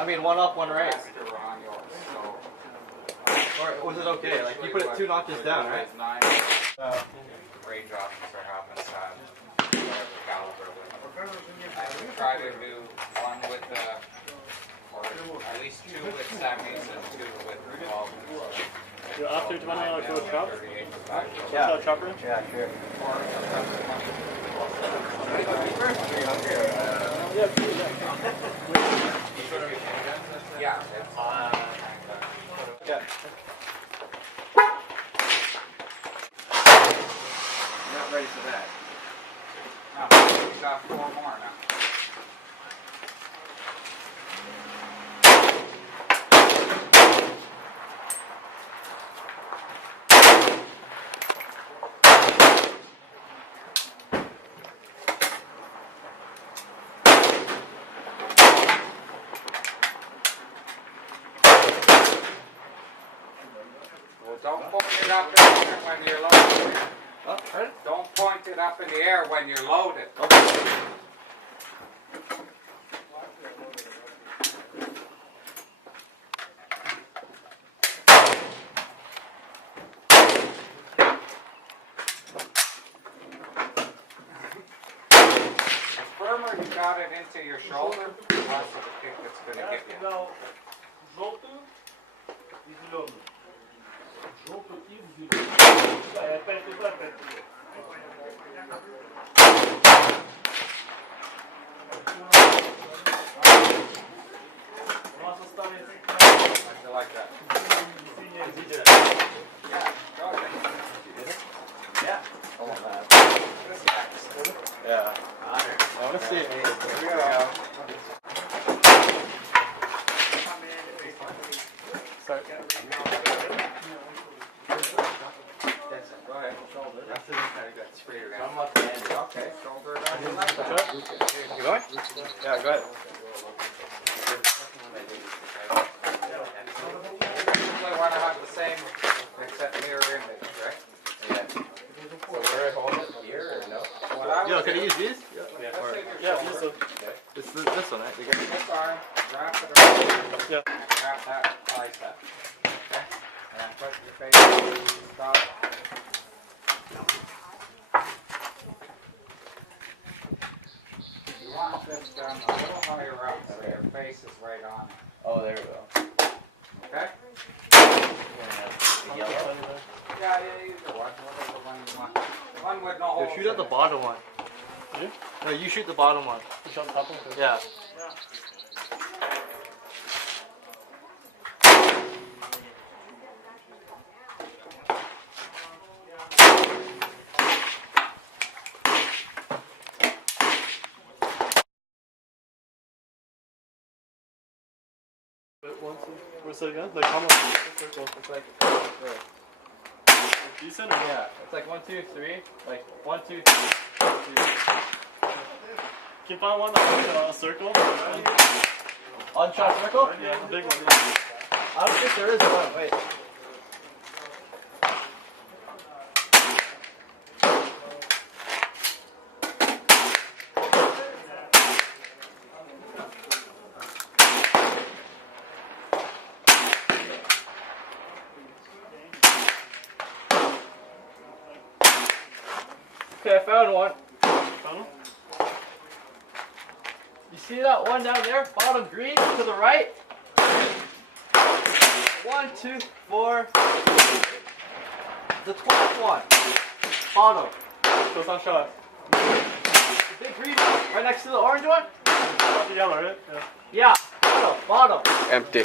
I mean, one up, one right. Faster on yours, so Or was it okay? Like, you put it 2 notches down, right? Range options are having inside whatever caliber with. I would try to do one with or at least 2 with semis and 2 with revolvers. You're after 20 go chop? Yeah. Chopper? Yeah, sure. Or sometimes 20. Yeah, it's Yeah. I'm not ready for that. we got 4 more now. Don't point it up in the air when you're loaded. Oh, right? Don't point it up in the air when you're loaded. Okay. The firmer you got it into your shoulder, the less of the kick it's going to get you. I feel like that. Yeah, go ahead. Yeah. This next. Yeah. I want to see it. Here we go. Sorry. Go ahead. Shoulder. That's it. You got straighter down. I'm left-handed. Okay, shoulder down. Like that. You going? Yeah, go ahead. Usually want to have the same, except mirror image, right? Yeah. So where I hold it? Here or no? What I Yo, would can do- I use these? Let's Or, take your Yeah, shoulder, so, this one, right? They get this arm, wrap it around, yeah. and wrap that bicep. Okay? And then put your face, stop. You want this done a little higher up so your face is right on it. Oh, there we go. Okay? The yellow? Yeah, either one, whatever one you want. The one with no Yo, holes shoot at in the it. bottom one. You? No, you shoot the bottom one. You shot the top one? Yeah. What's it again? Like how much? Circle. It's like, Decent or not? yeah, it's like 1, 2, 3. Like 1, 2, 3. 1, 2, 3. Can you find one that's a circle? Unshot circle? Yeah, a big one. Yeah. I don't think there is one. Wait. Okay, I found one. Found one? You see that one down there? Bottom green to the right? 1, 2, 4. The 12th one. Bottom. So it's not shot. The big green one. Right next to the orange one? Not the yellow, right? Yeah. Yeah. Bottom. Bottom. Empty.